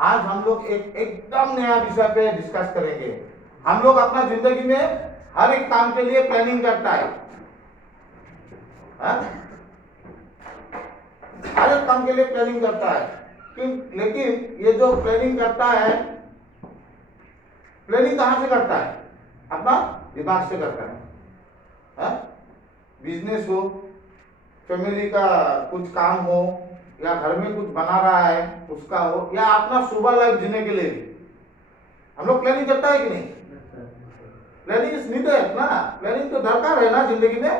आज हम लोग एक एकदम नया विषय पे डिस्कस करेंगे। हम लोग अपना जिंदगी में हर एक काम के लिए प्लानिंग करता है, हाँ? हर एक काम के लिए प्लानिंग करता है, लेकिन ये जो प्लानिंग करता है, प्लानिंग कहां से करता है? अपना दिमाग से करता है, हाँ? बिजनेस हो, फैमिली का कुछ काम हो, या घर में कुछ बना रहा है उसका हो, या अपना सुबह लाइफ जीने के लिए भी हम लोग प्लानिंग करता है कि नहीं? प्लानिंग इज नीडेड ना, प्लानिंग तो दरकार है ना जिंदगी में,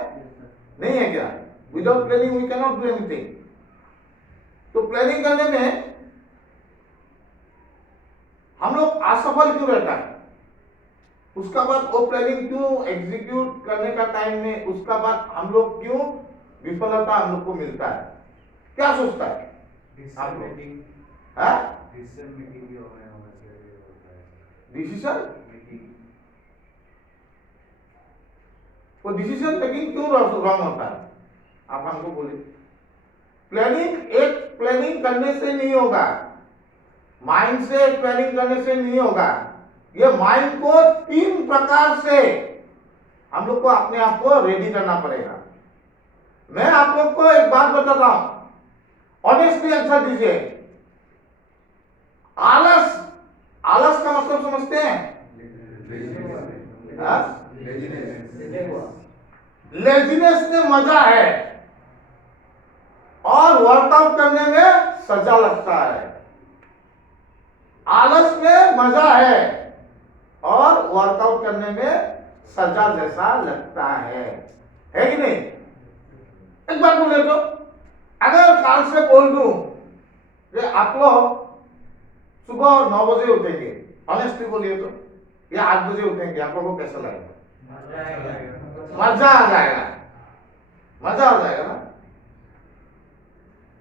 नहीं है क्या? Without planning we can not do anything. तो प्लानिंग करने में हम लोग असफल क्यों रहता है? उसका बाद वो प्लानिंग क्यों एग्जीक्यूट करने का टाइम में उसका बाद हम लोग क्यों विफलता हम लोग को मिलता है? क्या सोचता है आप लोग? डिसीजन वो डिसीजन मेकिंग क्यों रॉन्ग होता है? आप हमको बोले। प्लानिंग एक प्लानिंग करने से नहीं होगा, माइंड से प्लानिंग करने से नहीं होगा। ये माइंड को 3 प्रकार से हम लोग को अपने आप को रेडी करना पड़ेगा। मैं आप लोग को एक बात बताता हूं, ऑनेस्टली आंसर दीजिए। आलस, आलस का मतलब समझते हैं? लेजीनेस में मजा है और वर्कआउट करने में सजा लगता है। आलस में मजा है और वर्कआउट करने में सजा जैसा लगता है कि नहीं? एक बात बोले तो, अगर काल से बोल दूं कि आप लोग सुबह 9 बजे उठेंगे, ऑनेस्टली बोलिए तो, या 8 बजे उठेंगे, आप लोगों को कैसा लगेगा? मजा आ जाएगा, मजा आ जाएगा ना,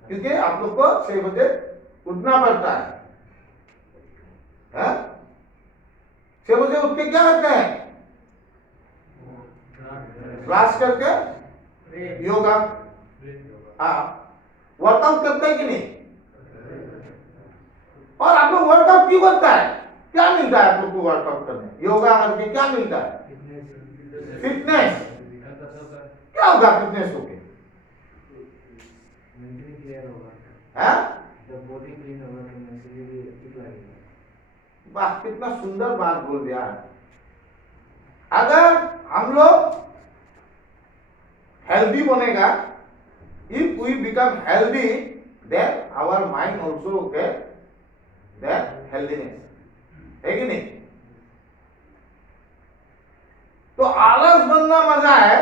क्योंकि आप लोग को 6 बजे उठना पड़ता है, हाँ? 6 बजे उठ के क्या करते हैं? क्लास करके योगा, हाँ, वर्कआउट करते हैं कि नहीं? और आप लोग वर्कआउट क्यों करता है? क्या मिलता है आप लोग को वर्कआउट करने? योगा करके क्या मिलता है? फिटनेस। क्या होगा फिटनेस होके? बॉडी क्लीन होगा, ठीक लगेगा। वाह, कितना सुंदर बात बोल दिया है। अगर हम लोग हेल्दी बनेगा, if we become healthy, then our mind also get that healthiness, है कि नहीं? तो आलस बनना मजा है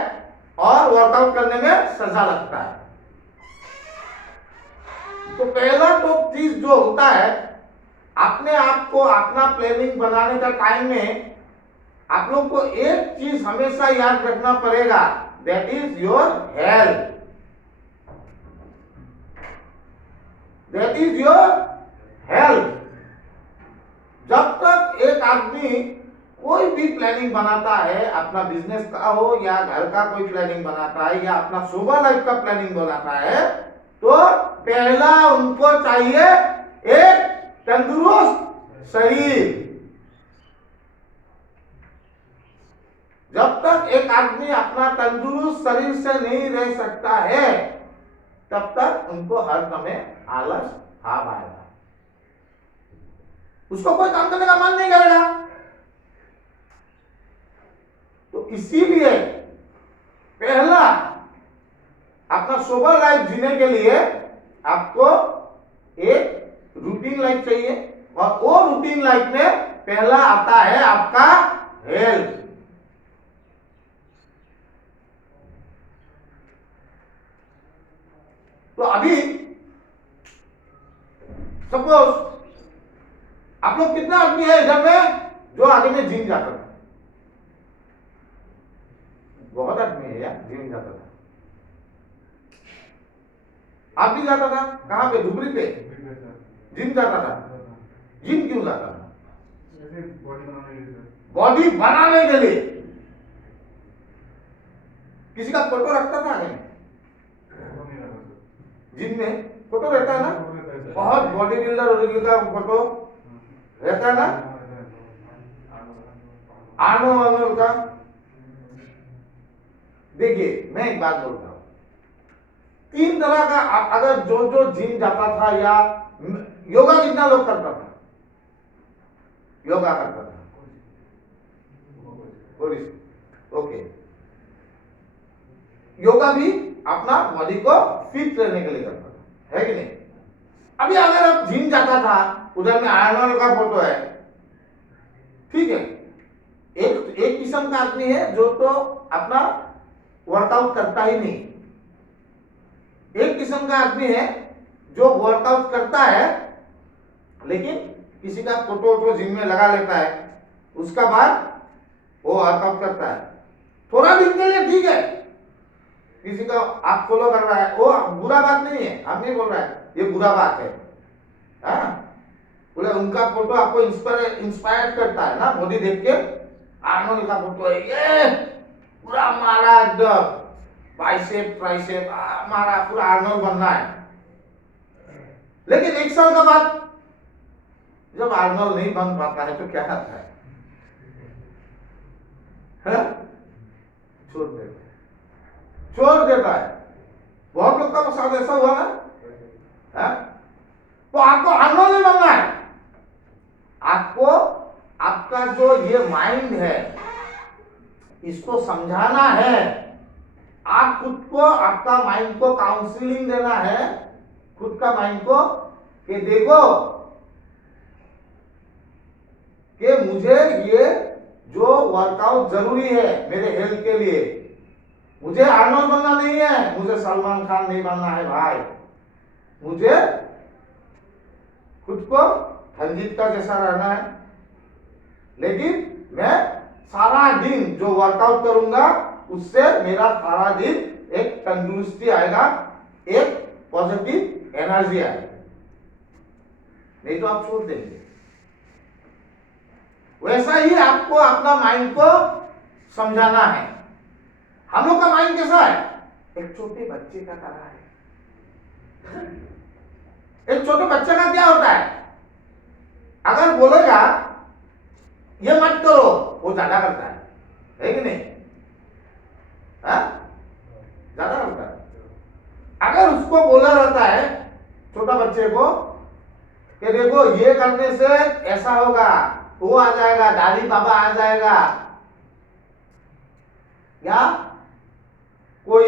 और वर्कआउट करने में सजा लगता है। तो पहला तो चीज जो होता है, अपने आप को अपना प्लानिंग बनाने का टाइम में आप लोग को एक चीज हमेशा याद रखना पड़ेगा, that is your health. That is your health. जब तक एक आदमी कोई भी प्लानिंग बनाता है, अपना बिजनेस का हो या घर का कोई प्लानिंग बनाता है या अपना सुबह लाइफ का प्लानिंग बनाता है, तो पहला उनको चाहिए एक तंदुरुस्त शरीर। जब तक एक आदमी अपना तंदुरुस्त शरीर से नहीं रह सकता है, तब तक उनको हर समय आलस भाव आएगा, उसको कोई काम करने का मन नहीं करेगा। तो इसीलिए पहला अपना सोबर लाइफ जीने के लिए आपको एक रूटीन लाइफ चाहिए, और वो रूटीन लाइफ में पहला आता है आपका हेल्थ। तो अभी सपोज आप लोग कितना आदमी है इधर में जो आगे में जिम जाता था? बहुत आदमी है यार जिम जाता था। आप भी जाता था? कहां पे? धुबरी पे जिम जाता था। जिम क्यों जाता था? बॉडी बनाने के लिए। किसी का फोटो रखता था आगे में? जिम में फोटो रहता है ना, बहुत बॉडी बिल्डर का फोटो रहता है ना, आर्नोल्ड आर्नोल्ड का। देखिए मैं एक बात बोलता हूं, तीन तरह का अगर जो जो जिम जाता था या योगा कितना लोग करता था, योगा करता था ओके, योगा भी अपना बॉडी को फिट रहने के लिए करता था, है कि नहीं। अभी अगर आप जिम जाता था, उधर में आर्नोल्ड का फोटो है, ठीक है, एक एक किस्म का आदमी है जो तो अपना वर्कआउट करता ही नहीं, एक किस्म का आदमी है जो वर्कआउट करता है लेकिन किसी का फोटो वोटो जिम में लगा लेता है, उसका बाद वो वर्कआउट करता है थोड़ा दिन के लिए, ठीक है, किसी का आप फॉलो कर रहा है, वो बुरा बात नहीं है, हम नहीं बोल रहा है ये बुरा बात है, हाँ? बोले उनका फोटो आपको इंस्पायर करता है ना, बॉडी देख के आर्नोल्ड का फोटो है, ये पूरा मारा एकदम बाइसेप ट्राइसेप मारा, पूरा आर्नोल्ड बनना है। लेकिन एक साल का बाद जब आर्नोल्ड नहीं बन पाता है तो क्या करता है, छोड़ देता है, छोड़ देता है। बहुत लोग का साथ ऐसा हुआ ना, है? तो आपको आर्नोल्ड नहीं बनना है, आपको आपका जो ये माइंड है इसको समझाना है, आप खुद को आपका माइंड को काउंसलिंग देना है, खुद का माइंड को कि देखो कि मुझे ये जो वर्कआउट जरूरी है मेरे हेल्थ के लिए, मुझे आर्नोल्ड बनना नहीं है, मुझे सलमान खान नहीं बनना है भाई, मुझे खुद को रंजीत का जैसा रहना है, लेकिन मैं सारा दिन जो वर्कआउट करूंगा उससे मेरा सारा दिन एक तंदुरुस्ती आएगा, एक पॉजिटिव एनर्जी आएगी, नहीं तो आप छोड़ देंगे। वैसा ही आपको अपना माइंड को समझाना है। हम लोग का माइंड कैसा है, एक छोटे बच्चे का तरह है। एक छोटे बच्चे का क्या होता है, अगर बोलेगा ये मत करो, वो ज्यादा करता है कि नहीं, ज्यादा करता है। अगर उसको बोला जाता है छोटा बच्चे को कि देखो ये करने से ऐसा होगा, वो आ जाएगा, दादी बाबा आ जाएगा, या कोई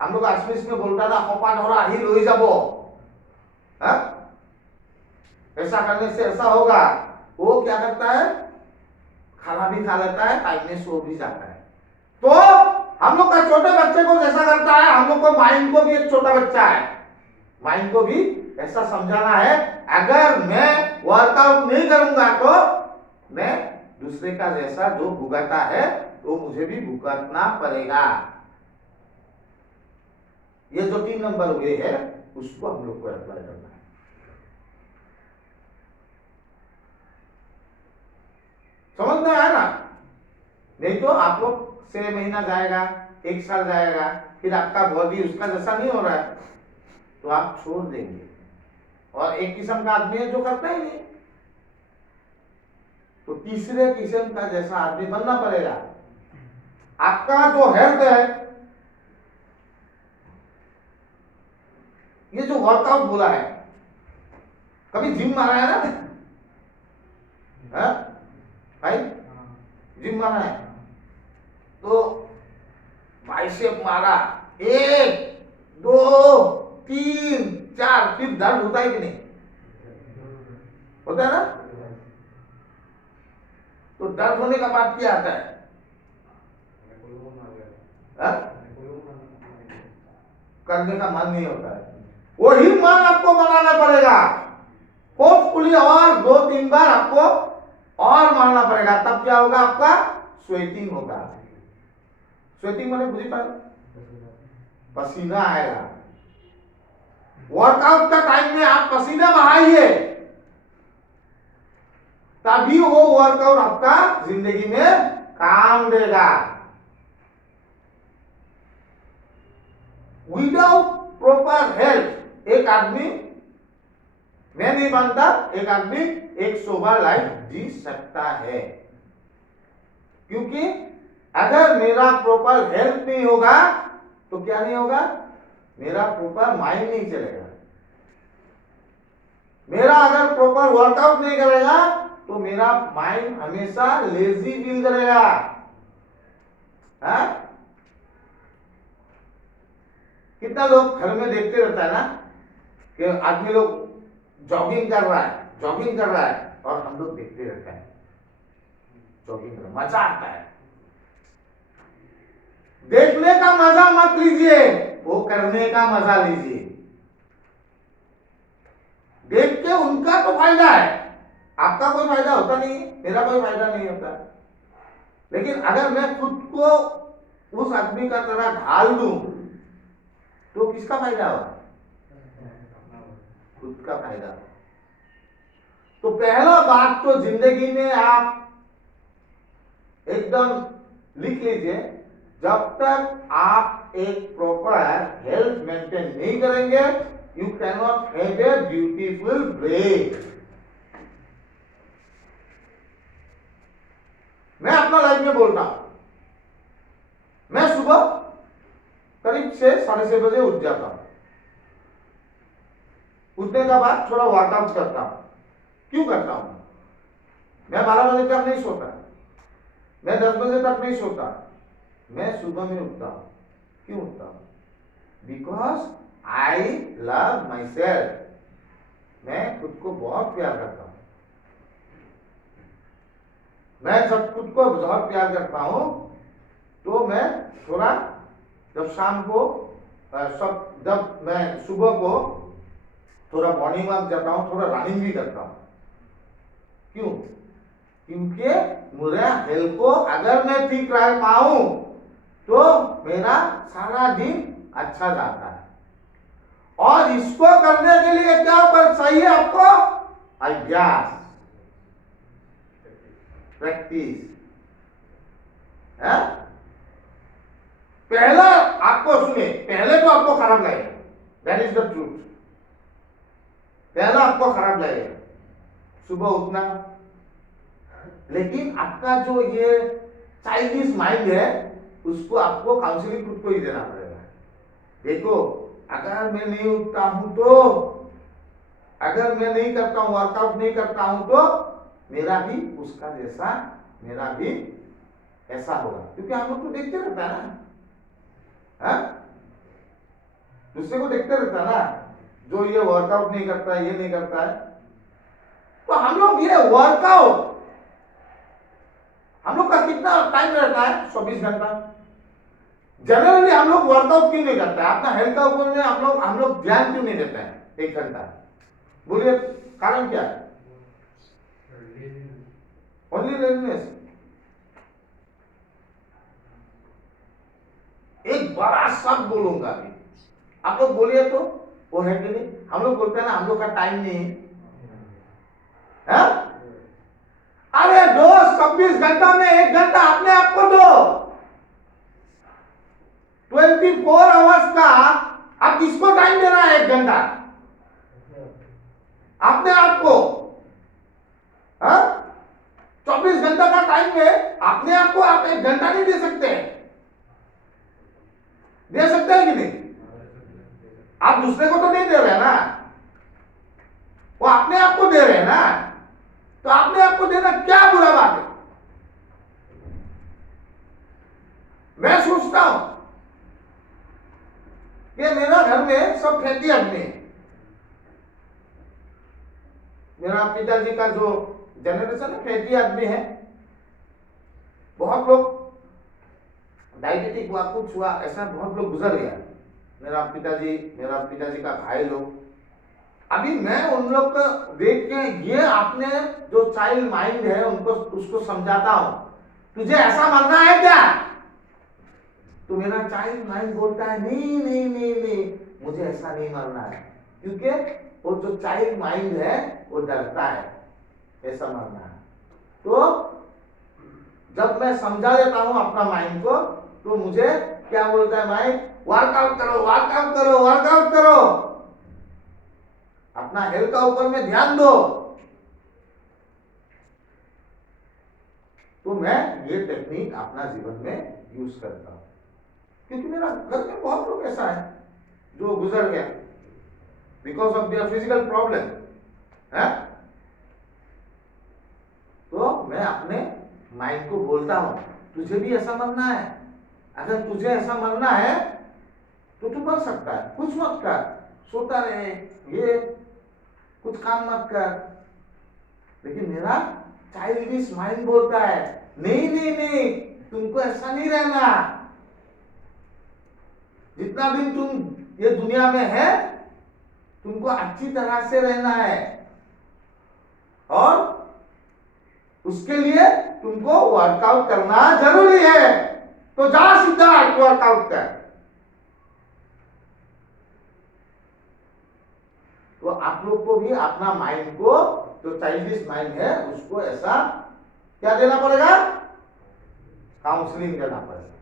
हम लोग आसमिस में बोलता था पपा ढोरा ही लोई जाबो, ऐसा करने से ऐसा होगा, वो क्या करता है, खाना भी खा लेता है, टाइम में सो भी जाता है। तो हम लोग का छोटे बच्चे को जैसा करता है, हम लोग को माइंड को भी एक छोटा बच्चा है, माइंड को भी ऐसा समझाना है, अगर मैं वर्कआउट नहीं करूंगा तो मैं दूसरे का जैसा जो भुगता है वो मुझे भी भुगतना पड़ेगा। ये जो 3 नंबर हुए है उसको हम लोग को अप्लाई करना है। समझ में आया ना, नहीं तो आप लोग 6 महीना जाएगा, 1 साल जाएगा, फिर आपका बॉडी उसका जैसा नहीं हो रहा है तो आप छोड़ देंगे। और एक किस्म का आदमी है जो करता ही नहीं, तो तीसरे किस्म का जैसा आदमी बनना पड़ेगा। आपका जो हेल्थ है, ये जो वर्कआउट बोला है, कभी जिम मारा है ना, भाई जिम मारा है तो बाइसेप मारा, 1 2 3 4, फिर दर्द होता है कि नहीं, होता है ना। तो दर्द होने का बाद क्या आता है, करने का मन नहीं होता है, वही मन आपको बनाना पड़ेगा, होपफुली और 2-3 बार आपको और मारना पड़ेगा, तब क्या होगा, आपका स्वेटिंग होगा। स्वेटिंग मैंने बुझी पाए, पसीना आएगा। वर्कआउट का टाइम में आप पसीना बहाइए, तभी वो वर्कआउट आपका जिंदगी में काम देगा। विदाउट प्रॉपर हेल्थ एक आदमी मैं नहीं मानता एक आदमी एक सोबर लाइफ जी सकता है, क्योंकि अगर मेरा प्रॉपर हेल्थ नहीं होगा तो क्या नहीं होगा, मेरा प्रॉपर माइंड नहीं चलेगा। मेरा अगर प्रॉपर वर्कआउट नहीं करेगा तो मेरा माइंड हमेशा लेजी फील करेगा। हाँ? कितना लोग घर में देखते रहता है ना कि आदमी लोग जॉगिंग कर रहा है, जॉगिंग कर रहा है, और हम लोग देखते रहते हैं जॉगिंग कर, मजा आता है। देखने का मजा मत लीजिए, वो करने का मजा लीजिए। देख के उनका तो फायदा है, आपका कोई फायदा होता नहीं, मेरा कोई फायदा नहीं होता। लेकिन अगर मैं खुद को उस आदमी का तरह ढाल दूं तो किसका फायदा होगा, खुद का फायदा। तो पहला बात तो जिंदगी में आप एकदम लिख लीजिए, जब तक आप एक प्रॉपर हेल्थ मेंटेन नहीं करेंगे, you can not have a beautiful break. मैं अपना लाइफ में बोलता हूं, मैं सुबह करीब 6-6:30 बजे उठ जाता हूं। उठने के बाद थोड़ा वर्कआउट करता हूं। क्यों करता हूं? मैं 12 बजे तक नहीं सोता, मैं 10 बजे तक नहीं सोता, मैं सुबह में उठता हूं। क्यों उठता हूं? Because I love my self. मैं खुद को बहुत प्यार करता हूं। मैं जब खुद को बहुत प्यार करता हूं तो मैं थोड़ा, जब शाम को जब मैं सुबह को थोड़ा मॉर्निंग वॉक जाता हूं, थोड़ा रनिंग भी करता हूं। क्यों? क्योंकि मेरा हेल्थ को अगर मैं ठीक रख पाऊं तो मेरा सारा दिन अच्छा जाता है। और इसको करने के लिए क्या पर चाहिए आपको? अभ्यास, प्रैक्टिस। पहला आपको सुने, पहले तो आपको खराब लगेगा, दैट इज द ट्रूथ। पहला आपको खराब लगेगा सुबह उठना, लेकिन आपका जो ये चाइल्डिश माइंड है उसको आपको काउंसलिंग खुद को ही देना पड़ेगा। देखो, अगर मैं नहीं उठता हूं तो, अगर मैं नहीं करता हूं, वर्कआउट नहीं करता हूं तो मेरा भी उसका जैसा, मेरा भी ऐसा होगा। क्योंकि हम लोग तो देखते रहता है ना, दूसरे को देखते रहता है ना, जो ये वर्कआउट नहीं करता है, ये नहीं करता है। तो हम लोग ये वर्कआउट, हम लोग का कितना टाइम रहता है? 24 घंटा। जनरली हम लोग वर्कआउट क्यों नहीं करते हैं? अपना हेल्थ का ऊपर में हम लोग ध्यान क्यों नहीं देते हैं 1 घंटा? बोलिए, कारण क्या है? Only laziness. एक बड़ा शब्द बोलूंगा अभी, आप लोग बोलिए तो, वो है कि नहीं? हम लोग बोलते हैं ना, हम लोग का टाइम नहीं है। अरे दोस्त, 24 घंटा में 1 घंटा अपने आप को दो। 24 आवर्स का आप किसको टाइम दे रहा है? 1 घंटा अपने आप को। 24 घंटा का टाइम में अपने आप को आप 1 घंटा नहीं दे सकते? दे सकते हैं कि नहीं? आप दूसरे को तो नहीं दे रहे हैं ना, वो अपने आप को दे रहे हैं ना। तो अपने आप को देना क्या बुरा बात है? मैं सोचता हूं कि मेरा घर में सब खेती आदमी है। मेरा पिताजी का जो जनरेशन है, खेती आदमी है। बहुत लोग डायबिटिक हुआ, कुछ हुआ, ऐसा बहुत लोग गुजर गया। मेरा पिताजी का भाई लोग। अभी मैं उन लोग को देख के, ये आपने जो चाइल्ड माइंड है उनको, उसको समझाता हूं, तुझे ऐसा मरना है क्या? तो मेरा चाइल्ड माइंड बोलता है, नहीं नहीं नहीं नहीं, मुझे ऐसा नहीं मरना है। क्योंकि वो जो चाइल्ड माइंड है वो डरता है ऐसा मरना है। तो जब मैं समझा देता हूं अपना माइंड को, तो मुझे क्या बोलता है माइंड? वर्कआउट करो, वर्कआउट करो, वर्कआउट करो। अपना हेल्थ का ऊपर में ध्यान दो। तो मैं ये टेक्निक अपना जीवन में यूज करता हूं, क्योंकि मेरा घर में बहुत लोग ऐसा है जो गुजर गया because of their physical problem है। तो मैं अपने माइंड को बोलता हूं तुझे भी ऐसा मरना है, अगर तुझे ऐसा मरना है तो तू मर सकता है, कुछ मत कर, सोता रहे, ये कुछ काम मत कर। लेकिन मेरा चाइल्डिश माइंड बोलता है नहीं नहीं नहीं, तुमको ऐसा नहीं रहना, जितना दिन तुम ये दुनिया में है तुमको अच्छी तरह से रहना है, और उसके लिए तुमको वर्कआउट करना जरूरी है। तो जा सीधा वर्कआउट कर। तो आप लोग को भी अपना माइंड को, जो चाइल्डिश माइंड है उसको ऐसा क्या देना पड़ेगा, काउंसलिंग देना पड़ेगा।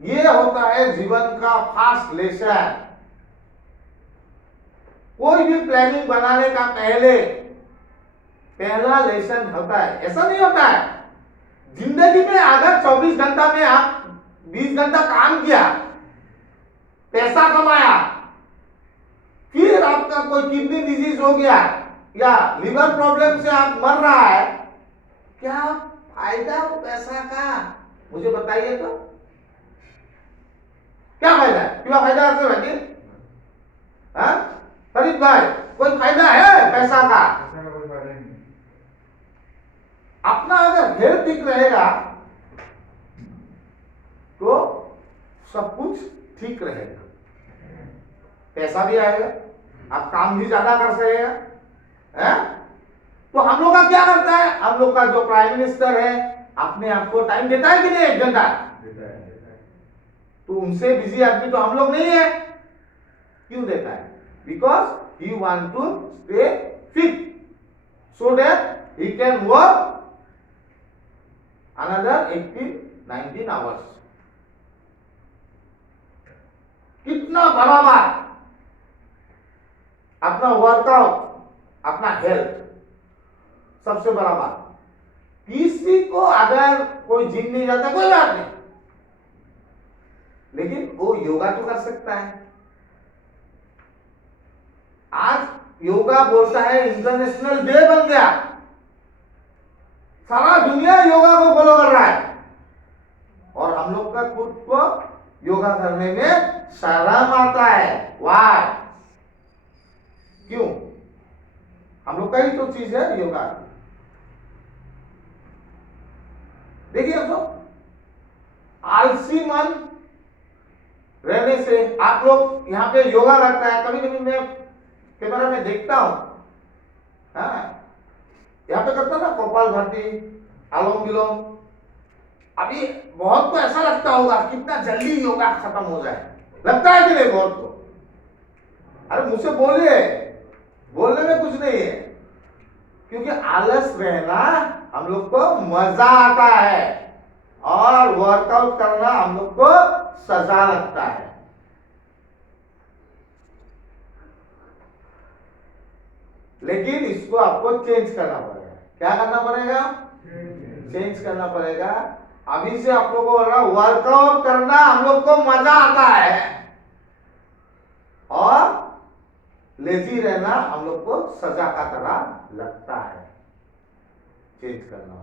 ये होता है जीवन का फास्ट लेसन। कोई भी प्लानिंग बनाने का पहला लेसन होता है, ऐसा नहीं होता है जिंदगी में अगर 24 घंटा में आप 20 घंटा काम किया, पैसा कमाया, फिर आपका कोई किडनी डिजीज हो गया या लिवर प्रॉब्लम से आप मर रहा है, क्या फायदा वो पैसा का? मुझे बताइए तो क्या फायदा है? क्यों फायदा है भाई? हाँ फरीद भाई, कोई फायदा है पैसा का? कोई फायदा नहीं। अपना अगर हेल्थ ठीक रहेगा तो सब कुछ ठीक रहेगा, पैसा भी आएगा, आप काम भी ज्यादा कर सकेगा, है? तो हम लोग का क्या करता है, हम लोग का जो प्राइम मिनिस्टर है अपने आप को टाइम देता है कि नहीं? 1 घंटा देता है। तो उनसे बिजी आदमी तो हम लोग नहीं है। क्यों देता है? Because he want to stay fit so that he can work another 18-19 hours. कितना बड़ा बात, अपना वर्कआउट, अपना हेल्थ सबसे बड़ा बात। किसी को अगर कोई जिम नहीं जाता कोई बात नहीं, लेकिन वो योगा तो कर सकता है। आज योगा बोलता है इंटरनेशनल डे बन गया, सारा दुनिया योगा को फॉलो कर रहा है, और हम लोग का खुद को योगा करने में शर्म आता है। वाह? क्यों? हम लोग का ही तो चीज है योगा। देखिए आप लोग, आलसी मन रहने से आप लोग यहाँ पे योगा करता है, कभी कभी मैं कैमरा में देखता हूं, हाँ यहाँ पे करता ना कपाल भाती, अनुलोम विलोम। अभी बहुत को ऐसा लगता होगा कितना जल्दी योगा खत्म हो जाए, लगता है कि नहीं बहुत को? अरे मुझसे बोलिए, बोलने में कुछ नहीं है, क्योंकि आलस रहना हम लोग को मजा आता है और वर्कआउट करना हम लोग को सजा लगता है। लेकिन इसको आपको चेंज करना पड़ेगा। क्या करना पड़ेगा? चेंज करना पड़ेगा। अभी से आप लोगों को वर्कआउट करना हम लोग को मजा आता है और लेजी रहना हम लोग को सजा का तरह लगता है। चेंज करना,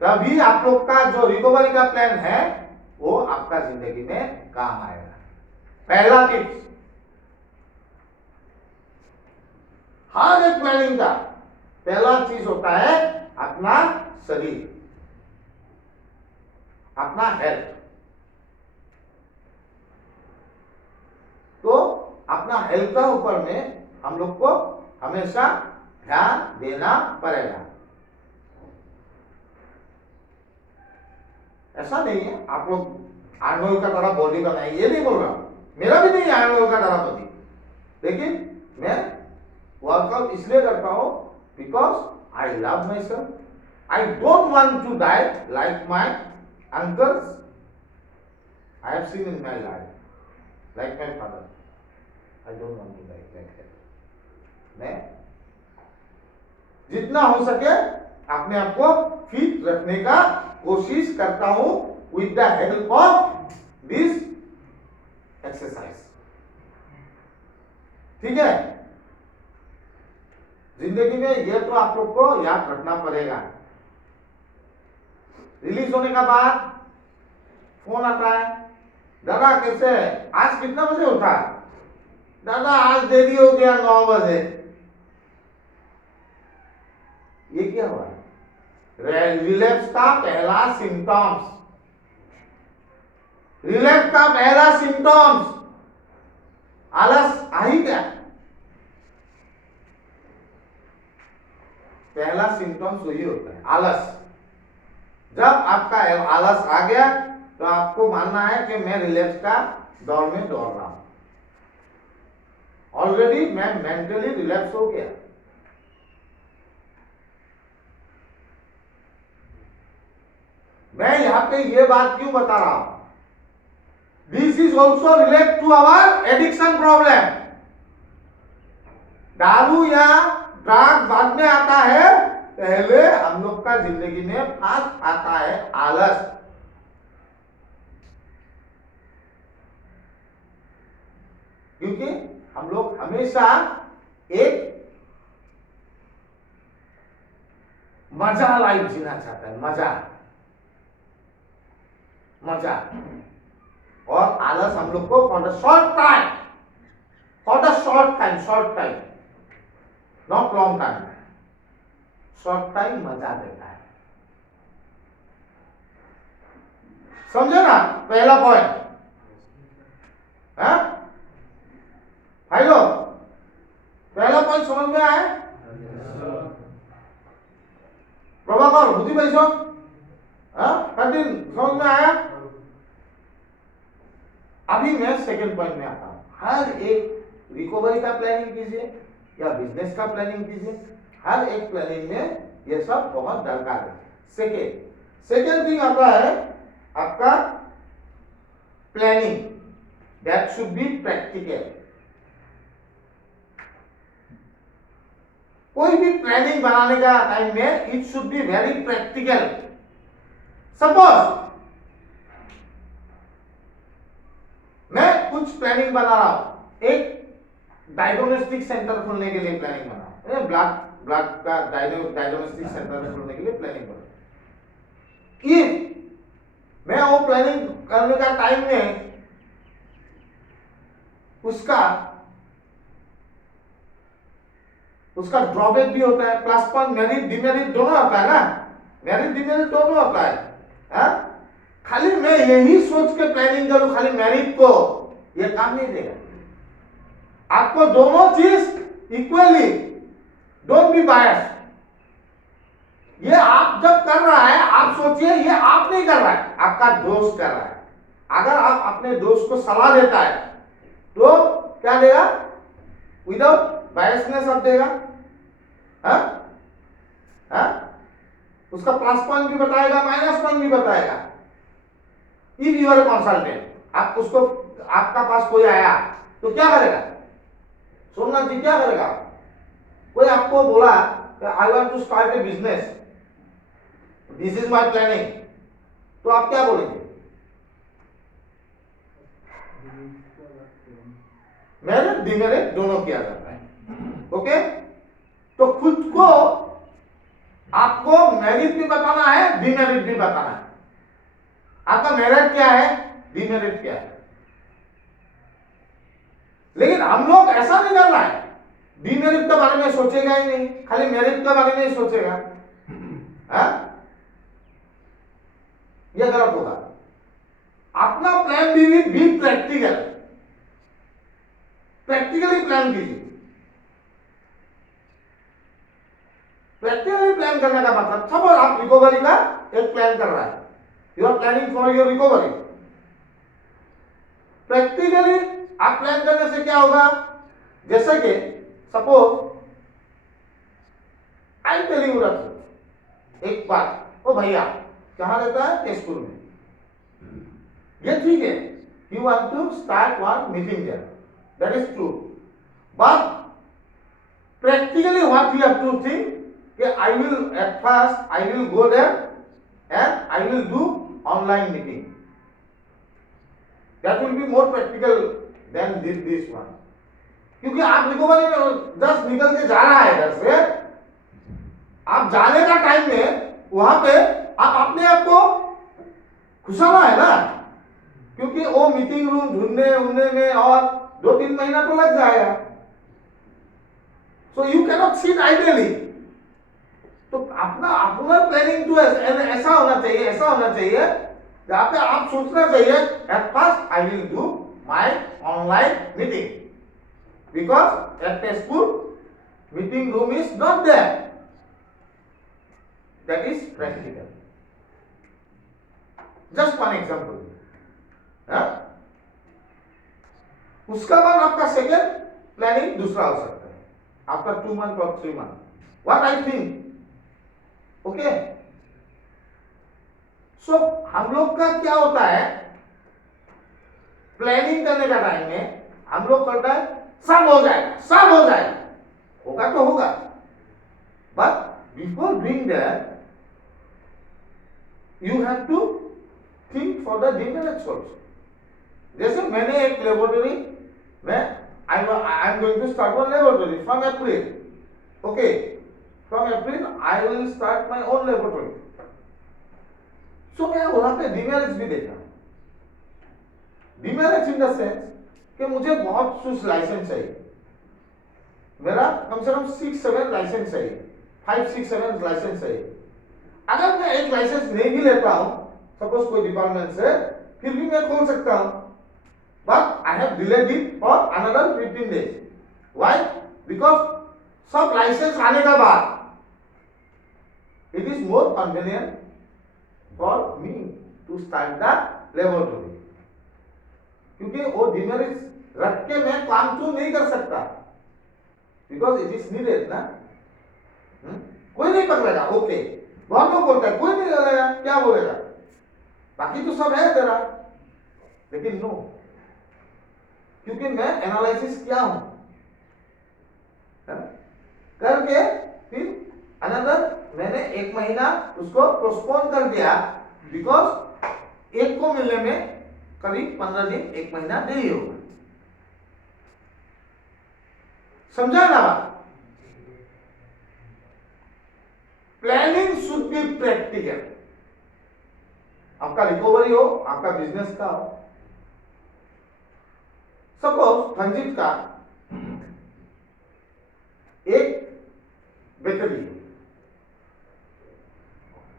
तभी आप लोग का जो रिकवरी का प्लान है वो आपका जिंदगी में काम आएगा। पहला टिप्स, हर एक प्लानिंग का पहला चीज होता है अपना शरीर, अपना हेल्थ। तो अपना हेल्थ का ऊपर में हम लोग को हमेशा ध्यान देना पड़ेगा। ऐसा नहीं है आप लोग आर्नोल्ड का तरह बॉडी बनाए, ये नहीं बोल रहा, मेरा भी नहीं है आर्नोल्ड का तरह बॉडी, लेकिन मैं वर्कआउट इसलिए करता हूं because I love my self, I don't want to die like my uncles I have seen in my life, like my father, I don't want to like that. मैं जितना हो सके अपने आप को फिट रखने का कोशिश करता हूं with the help of this exercise. ठीक है, जिंदगी में ये तो आप लोग को याद रखना पड़ेगा। रिलीज होने का बाद फोन आता है, दादा कैसे है? आज कितना बजे उठा? दादा आज देरी हो गया 9 बजे। ये क्या हुआ? रिलैप्स का पहला सिम्टम्स, रिलैप्स का पहला सिम्टम्स आलस आ ही गया। पहला सिम्टम्स वही होता है, आलस। जब आपका आलस आ गया तो आपको मानना है कि मैं रिलैप्स का दौर में दौड़ रहा हूं, ऑलरेडी मैं मेंटली रिलैप्स हो गया। मैं यहां पे ये बात क्यों बता रहा हूं? This is also relate to our addiction problem. दारू या ड्रग बाद में आता है, पहले हम लोग का जिंदगी में फर्स्ट आता है आलस। क्योंकि हम लोग हमेशा एक मजा लाइफ जीना चाहते हैं, मजा मजा। और आलस हम लोग को for the short time, for the short time, not long time, short time मजा देता है। समझे ना पहला पॉइंट? है भाई लोग, पहला पॉइंट समझ में आया? प्रभाकर बुद्धि पैसो कठिन समझ में आया? अभी मैं सेकंड पॉइंट में आता हूं। हर एक रिकवरी का प्लानिंग कीजिए या बिजनेस का प्लानिंग कीजिए, हर एक प्लानिंग में ये सब बहुत दरकार है। सेकेंड थिंग आता है आपका planning, that should be practical. कोई भी प्लानिंग बनाने का टाइम में it should be very practical. Suppose मैं कुछ प्लानिंग बना रहा हूं, एक डायग्नोस्टिक सेंटर खोलने के लिए प्लानिंग बना रहा हूं, ब्लड का डायग्नोस्टिक सेंटर खोलने के लिए प्लानिंग बना। मैं वो प्लानिंग करने का टाइम में उसका ड्रॉबैक भी होता है, प्लस पॉइंट, मेरिट डिमेरिट दोनों होता है ना, मेरिट डिमेरिट दोनों होता है। खाली मैं यही सोच के प्लानिंग करूं खाली मेरिट को, ये काम नहीं देगा। आपको दोनों चीज इक्वली, डोंट बी बायस। ये आप जब कर रहा है आप सोचिए ये आप नहीं कर रहा है, आपका दोस्त कर रहा है। अगर आप अपने दोस्त को सलाह देता है तो क्या देगा? विदाउट बायसनेस आप देगा। उसका प्लस पॉइंट भी बताएगा, माइनस पॉइंट भी बताएगा। इफ यू आर कंसल्टेंट, आप उसको, आपका पास कोई आया तो क्या करेगा? सोमनाथ जी क्या करेगा? कोई आपको बोला I want to start a business, this is my planning, तो आप क्या बोलेंगे? मेरिट डिमेरिट दोनों किया जाता है। ओके, तो खुद को आपको मेरिट भी बताना है, डिमेरिट भी बताना है। आपका मेरिट क्या है, डिमेरिट क्या है। लेकिन हम लोग ऐसा नहीं करना है, डिमेरिट के बारे में सोचेगा ही नहीं, खाली मेरिट के बारे में ही सोचेगा। यह गलत होगा। अपना प्लान भी प्रैक्टिकल, प्रैक्टिकली प्लान कीजिए। प्रैक्टिकली प्लान करने का मतलब, सपोज आप रिकवरी का एक प्लान कर रहा है, you are planning for your recovery. Practically आप प्लान करने से क्या होगा? जैसे कि सपोज आई टेलिंग यू एक बात, ओ भैया कहां रहता है? तेजपुर में। ये ठीक है, you want to start one meeting there, that is true. but practically what we have to think, I will at first I will go there and I will do online meeting. That will be more practical than this one. क्योंकि आप recovery में just निकल के जा रहा है इधर से, आप जाने का टाइम में वहां पे आप अपने आप को खुशाला है ना, क्योंकि वो मीटिंग रूम ढूंढने में और 2-3 महीना तो लग जाएगा. So you cannot sit ideally. तो अपना प्लानिंग तो ऐसा होना चाहिए जहाँ पे आप सोचना चाहिए at first I will do my online meeting, because at Tezpur meeting room is not there. That is practical. Just one example. उसका बाद आपका सेकेंड प्लानिंग दूसरा हो सकता है, आपका 2 मंथ और 3 month. What I think, okay. So हम लोग का क्या होता है, प्लानिंग करने का टाइम में हम लोग करता है सब हो जाएगा, होगा तो होगा. But before doing that you have to think for the demerits also. जैसे मैंने एक लेबोरेटरी में I am going to start one laboratory from April. Okay, from April I will start my own laboratory. So मैं वहां पे demerits भी देखा. Demerits in the sense कि मुझे बहुत कुछ लाइसेंस चाहिए. मेरा कम से कम 6-7 लाइसेंस चाहिए, 5-6-7 लाइसेंस चाहिए. अगर मैं एक लाइसेंस नहीं भी लेता हूं, सपोज कोई डिपार्टमेंट से, फिर भी मैं खोल सकता हूं. But I have delayed it for another 15 days. Why? Because सब लाइसेंस आने के बाद it is more convenient for me to start the laboratory. क्योंकि वो डिमेरिट्स रख के मैं काम तो नहीं कर सकता, बिकॉज इट इज नीडेड ना. कोई नहीं पकड़ेगा. ओके, बहुत लोग बोलते हैं कोई नहीं करेगा, क्या बोलेगा, बाकी तो सब है तेरा. लेकिन नो, क्योंकि मैं एनालिसिस किया हूं करके, फिर अनदर मैंने 1 महीना उसको पोस्टपोन कर दिया, बिकॉज एक को मिलने में करीब 15 दिन 1 महीना देरी होगा. समझा ना बात? Planning should be practical. आपका रिकवरी हो, आपका बिजनेस का हो. सपोज रंजीत का एक bakery.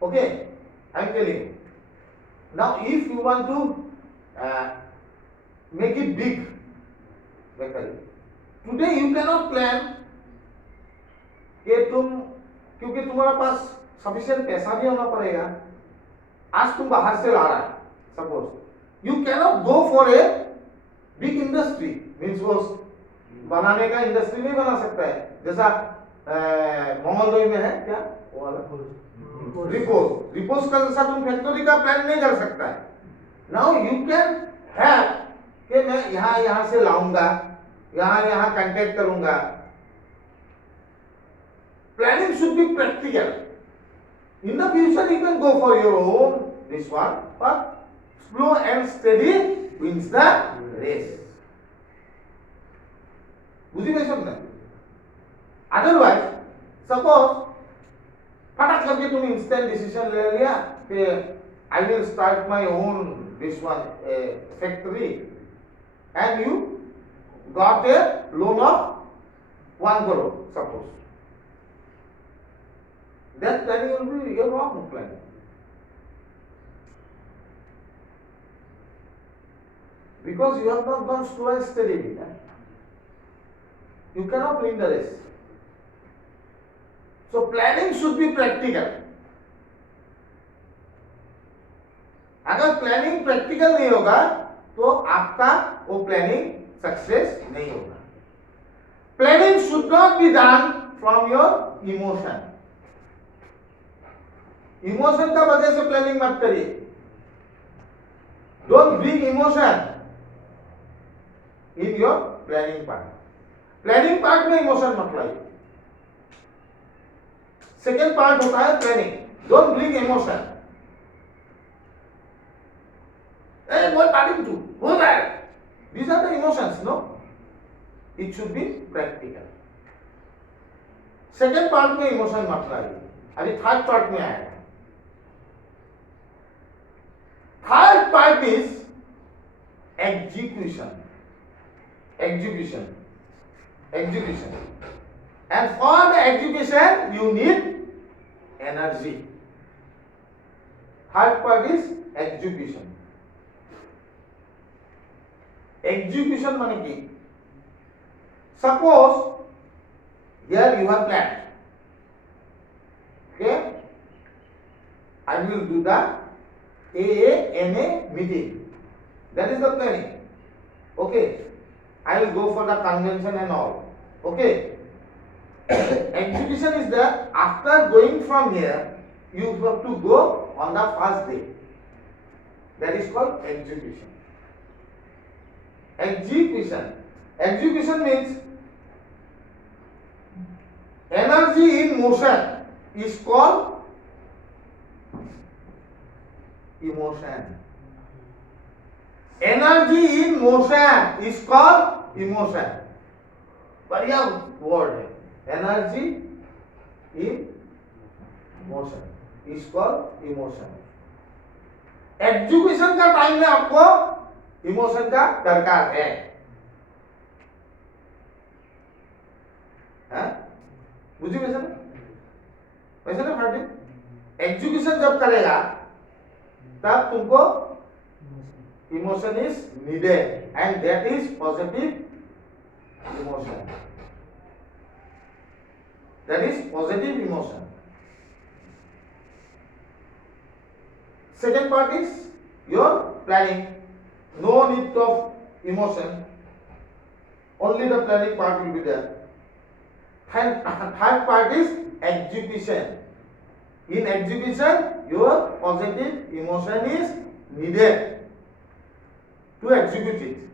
Okay, I am telling you. Now, if you want to make it big, bakery, today you cannot plan कि क्योंकि तुम्हारे पास सफिशिएंट पैसा भी होना पड़ेगा. आज तुम बाहर से ला रहा है, suppose you cannot go for a big industry. Means वो बनाने का इंडस्ट्री नहीं बना सकता है, जैसा मंगलदोई में है क्या वो वाला रिपोज का जैसा तुम फैक्ट्री का प्लान नहीं कर सकता है. नाउ यू कैन हैव कि मैं यहां से लाऊंगा, यहां कांटेक्ट करूंगा. Planning should be practical. In the future you can go for your own this one, but slow and steady wins the race. बुझी गई समझ? अदरवाइज सपोज फटाक करके तुम इंस्टेंट डिसीजन ले लिया कि आई will start my own this one factory, and you got a loan of 1 crore suppose. That planning will be your wrong planning. Because you have not gone slow and steadily. You cannot win the race. So planning should be practical. अगर planning practical नहीं होगा तो आपका वो planning success नहीं होगा. Planning should not be done from your emotion. Emotion का वजह से प्लानिंग मत करिए. Don't bring emotion in your planning part. Planning part में इमोशन मत लाइए। सेकेंड पार्ट होता है planning. Don't bring emotion. what are you do? Who that? These are the emotions, no? It should be practical. Second part में emotion मत लाइए। अभी third part में आएगा। Third part is execution. And for the execution you need energy. Third part is execution. Execution माने की suppose here you have planned, okay, I will do the AANA meeting. That is the planning. Okay, I will go for the convention and all. Okay, execution is that after going from here you have to go on the first day. That is called execution. Execution means energy in motion is called emotion. Energy in motion is called emotion. बढ़िया word है। Energy in motion is called emotion. Execution का time में आपको emotion का दरकार है। बुझी वैसे ना फार्टी। एग्जीक्यूशन जब करेगा तब तुमको emotion is needed and that is positive emotion. That is positive emotion. Second part is your planning. No need of emotion. Only the planning part will be there. Third part is execution. In execution, your positive emotion is needed to execute it.